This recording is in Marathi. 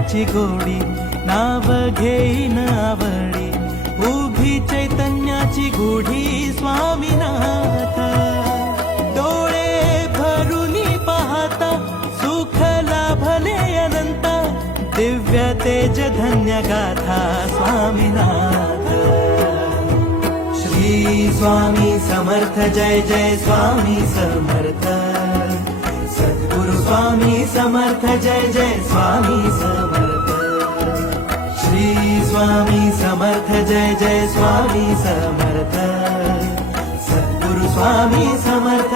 चैतन्याची गोडी, नाव घेईन आवडी, उभी चैतन्याची गुढी स्वामीनाथ. डोळे भरूनी पाहता सुख लाभले अनंत, दिव्य तेज धन्य गाथा स्वामीनाथ. श्री स्वामी समर्थ जय जय स्वामी समर्थ. सद्गुरु स्वामी समर्थ जय जय स्वामी समर्थ. श्री स्वामी समर्थ जय जय स्वामी समर्थ. सद्गुरु स्वामी समर्थ